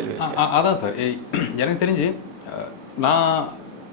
கேள்வி. அதான் சார் எனக்கு தெரிஞ்சு நான்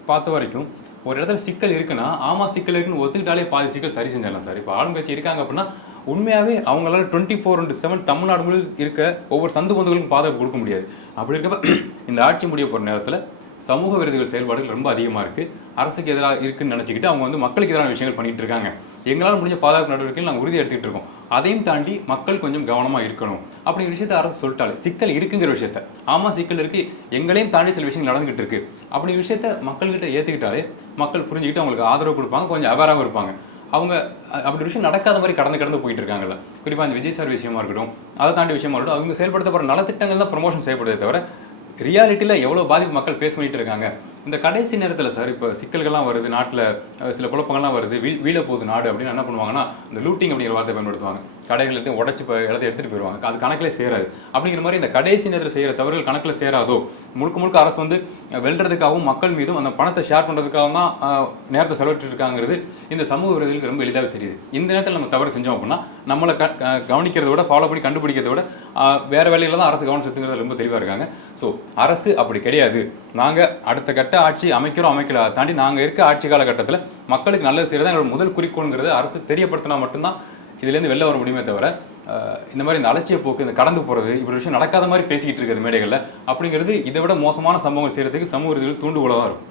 பார்த்த வரைக்கும் ஒரு இடத்துல சிக்கல் இருக்குன்னா ஆமாம் சிக்கல் இருக்குன்னு ஒத்துக்கிட்டாலே பாதி சிக்கல் சரி செஞ்சிடலாம் சார். இப்போ ஆளுங்கட்சி இருக்காங்க அப்படின்னா உண்மையாகவே அவங்களால 24/7 தமிழ்நாடு முழு இருக்க ஒவ்வொரு சந்து பந்துகளுக்கும் பாதுகாப்பு கொடுக்க முடியாது. அப்படி இருக்கப்ப இந்த ஆட்சி முடிய போகிற நேரத்தில் சமூக விரோதிகள் செயல்பாடுகள் ரொம்ப அதிகமாக இருக்குது. அரசுக்கு எதிராக இருக்குன்னு நினச்சிக்கிட்டு அவங்க வந்து மக்களுக்கு எதிரான விஷயங்கள் பண்ணிட்டு இருக்காங்க. எங்களால் முடிஞ்ச பாதுகாப்பு நடவடிக்கைகள் நாங்கள் உறுதி எடுத்துக்கிட்டு இருக்கோம். அதையும் தாண்டி மக்கள் கொஞ்சம் கவனமாக இருக்கணும் அப்படிங்கிற விஷயத்த அரசு சொல்லிட்டாலே சிக்கல் இருக்குங்கிற விஷயத்த ஆமாம் சிக்கல் இருக்குது எங்களையும் தாண்டி சில விஷயங்கள் நடந்துகிட்டு இருக்கு அப்படிங்கிற விஷயத்த மக்கள்கிட்ட ஏற்றுக்கிட்டாலே மக்கள் புரிஞ்சுக்கிட்டு அவங்களுக்கு ஆதரவு கொடுப்பாங்க, கொஞ்சம் அவேராகவும் இருப்பாங்க. அவங்க அப்படி விஷயம் நடக்காத மாதிரி கடந்து போயிட்டு இருக்காங்கல்ல. குறிப்பாக அந்த விஜய் சார் விஷயமா இருக்கட்டும், அதை தாண்டி விஷயமா இருக்கட்டும், அவங்க செயல்படுத்தப்படுற நலத்திட்டங்கள் தான் ப்ரொமோஷன் செய்யப்படுதே தவிர ரியாலிட்டியில் எவ்வளோ பாதிப்பு மக்கள் ஃபேஸ் பண்ணிட்டு இருக்காங்க. இந்த கடைசி நேரத்தில் சார் இப்போ சிக்கல்கள்லாம் வருது, நாட்டில் சில குழப்பங்கள்லாம் வருது, வீழ போகுது நாடு அப்படின்னு என்ன பண்ணுவாங்கன்னா இந்த லூட்டிங் அப்படிங்கிற வார்த்தை பயன்படுத்துவாங்க. கடைகள் உடச்சி இடத்த எடுத்துகிட்டு போயிடுவாங்க. அது கணக்கில் சேராது. அப்படிங்கிற மாதிரி இந்த கடைசி நேரத்தில் செய்கிற தவறுகள் கணக்கில் சேராதோ, முழுக்க அரசு வந்து வெல்றதுக்காகவும் மக்கள் மீதும் அந்த பணத்தை ஷேர் பண்ணுறதுக்காகவும் தான் நேரத்தை செலவிட்டு இருக்காங்கிறது இந்த சமூக விரோதிகளுக்கு ரொம்ப எளிதாக தெரியுது. இந்த நேரத்தில் நம்ம தவறு செஞ்சோம் அப்படின்னா நம்மளை கவனிக்கிறத விட ஃபாலோ பண்ணி கண்டுபிடிக்கிறத விட வேறு வேலையில் தான் அரசு கவனம் செலுத்துங்கிறது ரொம்ப தெளிவாக இருக்காங்க. ஸோ அரசு அப்படி கிடையாது. நாங்கள் அடுத்த கட்ட ஆட்சி அமைக்கல தாண்டி நாங்கள் இருக்க ஆட்சி காலகட்டத்தில் மக்களுக்கு நல்லது செய்கிறது எங்களோட முதல் குறிக்கோளுங்கிறது அரசு தெரியப்படுத்தினா மட்டும்தான் இதுலேருந்து வெளில வர முடியுமே தவிர இந்த மாதிரி இந்த அலட்சிய போக்கு, இந்த கடந்து போகிறது, இப்படி விஷயம் நடக்காத மாதிரி பேசிக்கிட்டு இருக்கிறது மேடைகளில் அப்படிங்கிறது இதை விட மோசமான சம்பவங்கள் செய்கிறதுக்கு சமூக விரோதிகள் தூண்டுகோலாக தான் இருக்கும்.